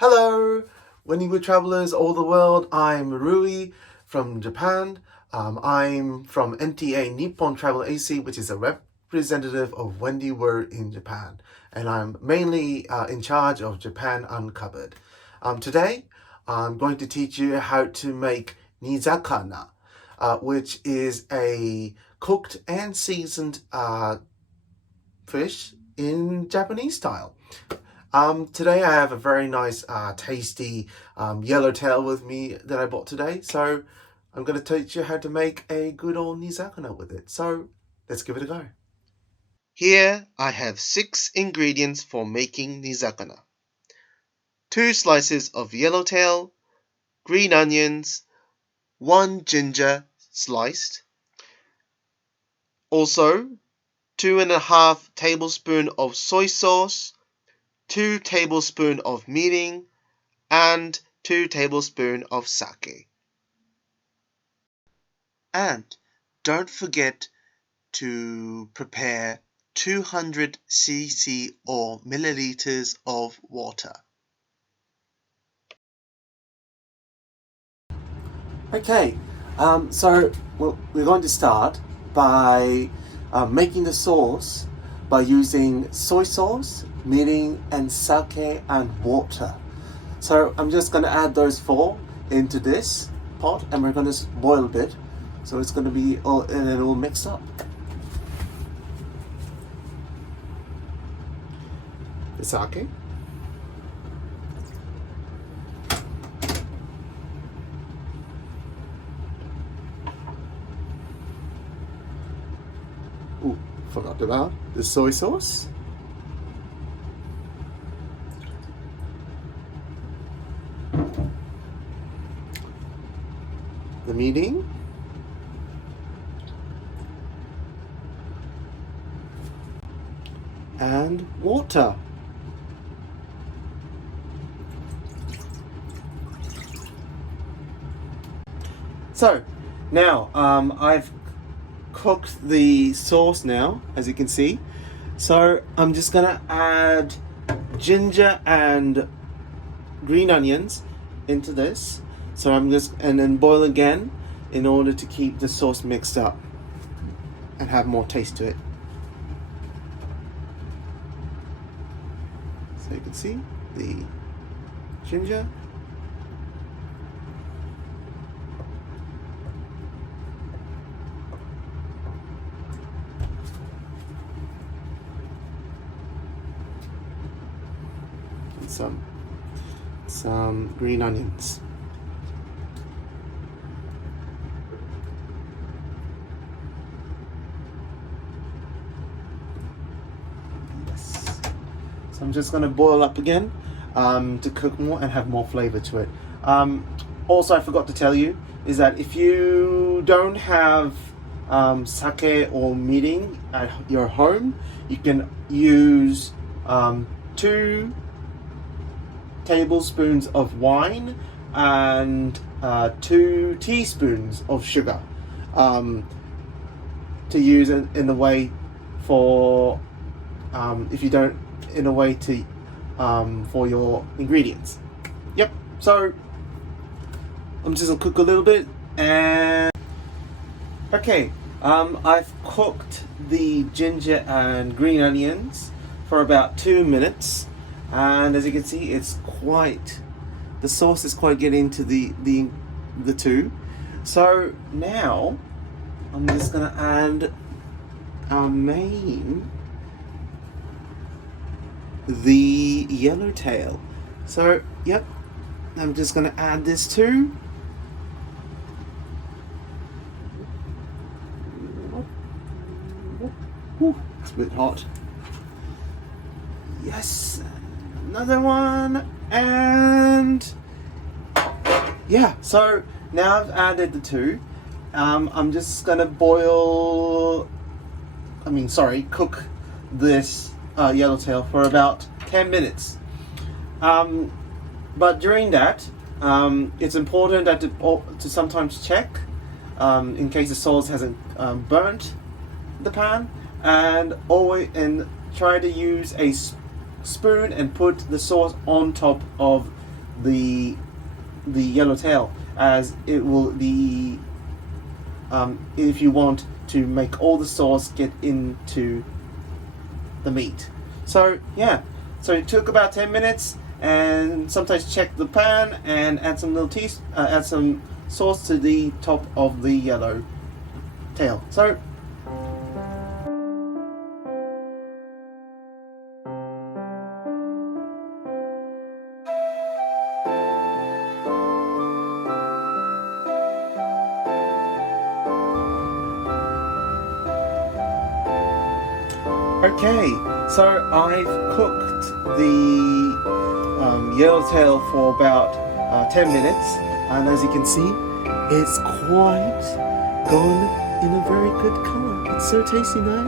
Hello, Wendy with Travelers all the world. I'm Rui from Japan. I'm from NTA Nippon Travel AC, which is a representative of Wendy Word in Japan. And I'm mainly in charge of Japan Uncovered. Today, I'm going to teach you how to make Nizakana, which is a cooked and seasoned fish in Japanese style. Today I have a very nice, tasty yellowtail with me that I bought today. So I'm going to teach you how to make a good old Nizakana with it. So let's give it a go. Here I have 6 ingredients for making Nizakana. 2 slices of yellowtail, green onions, 1 ginger sliced. Also 2.5 tablespoons of soy sauce, 2 tablespoons of mirin, and 2 tablespoons of sake. And don't forget to prepare 200 cc or milliliters of water. Okay, so we're going to start by making the sauce by using soy sauce, mirin, and sake and water. So I'm just going to add those 4 into this pot, and we're going to boil a bit. So it's going to be all, and then all mixed up. The sake. Ooh, forgot about the soy sauce. The mirin. And water. So now I've cooked the sauce now, as you can see. So I'm just gonna add ginger and green onions into this. So I'm just, and then boil again in order to keep the sauce mixed up and have more taste to it. So you can see the ginger. And some green onions. So I'm just going to boil up again to cook more and have more flavor to it. Also, I forgot to tell you is that if you don't have sake or mirin at your home, you can use 2 tablespoons of wine and 2 teaspoons of sugar to use in the way for if you don't in a way to for your ingredients. Yep. So I'm just gonna cook a little bit, and okay, I've cooked the ginger and green onions for about 2 minutes, and as you can see, the sauce is quite getting into the two. So now I'm just gonna add our main, the yellowtail. So yep, I'm just gonna add this too. It's a bit hot. Yes, another one, and yeah. So now I've added the 2. I'm just gonna cook this yellowtail for about 10 minutes. But during that, it's important that to sometimes check in case the sauce hasn't burnt the pan, and try to use a spoon and put the sauce on top of the yellowtail, as it will be if you want to make all the sauce get into the meat. So yeah, so it took about 10 minutes, and sometimes check the pan and add some add some sauce to the top of the yellow tail. So okay, so I've cooked the yellowtail for about 10 minutes, and as you can see, it's quite gone in a very good color. It's so tasty now.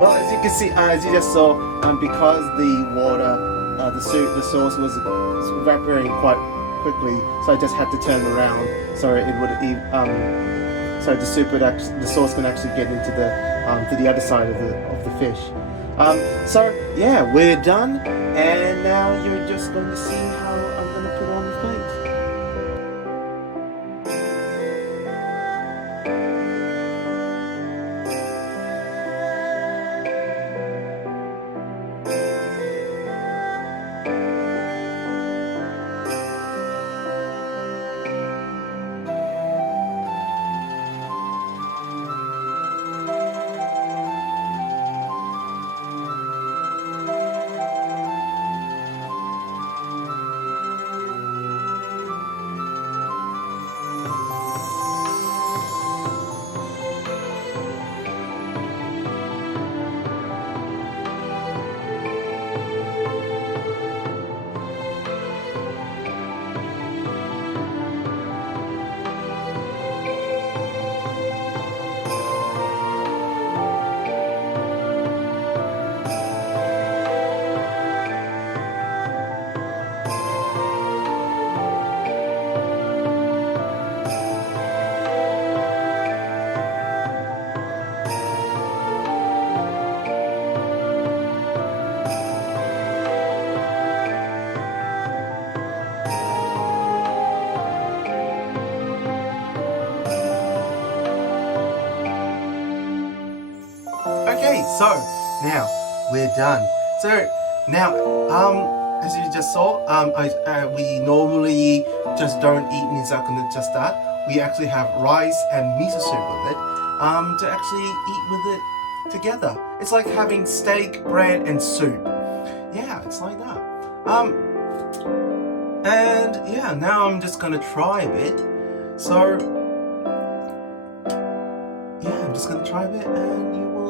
Well, as you can see, as you just saw, because the water, the sauce was evaporating quite quickly, so I just had to turn around so it would so the sauce can actually get into to the other side of the fish. So yeah, we're done, and now you're just going to see how I'm going to put on the plate. Okay, so now we're done. So now, as you just saw, we normally just don't eat nizakana just that. We actually have rice and miso soup with it, to actually eat with it together. It's like having steak, bread, and soup. Yeah, it's like that. And yeah, now I'm just gonna try a bit. So yeah, I'm just gonna try a bit, and you will.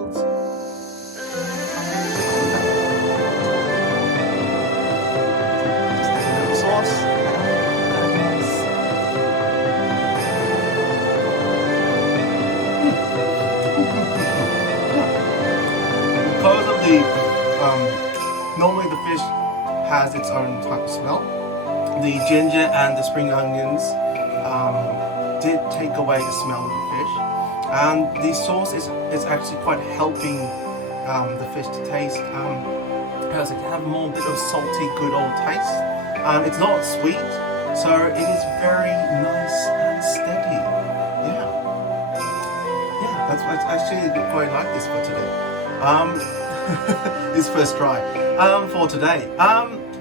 Because of the normally the fish has its own type of smell. The ginger and the spring onions did take away the smell of the fish, and the sauce is actually quite helping the fish to taste. Because it have more bit of salty, good old taste. It's not sweet, so it is very nice and steady. Yeah, yeah, that's why I actually quite like this for today. This first try for today.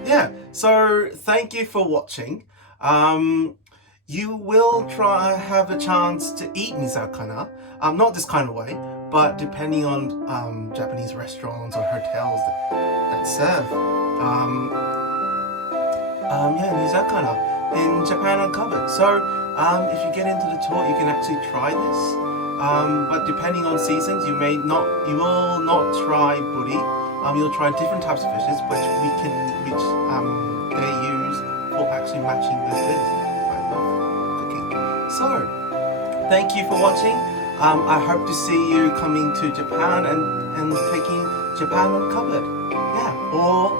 Yeah, so thank you for watching. You will have a chance to eat nizakana, not this kind of way, but depending on Japanese restaurants or hotels that serve yeah, nizakana in Japan Uncovered. So if you get into the tour, you can actually try this. But depending on seasons, you will not try buri. You'll try different types of fishes, which they use for actually matching with this type of cooking. So thank you for watching. I hope to see you coming to Japan and taking Japan Uncovered. Yeah, or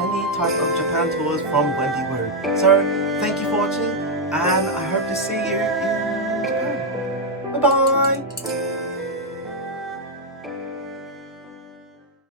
any type of Japan tours from Wendy Wu. So thank you for watching, and I hope to see you in Japan. Bye bye.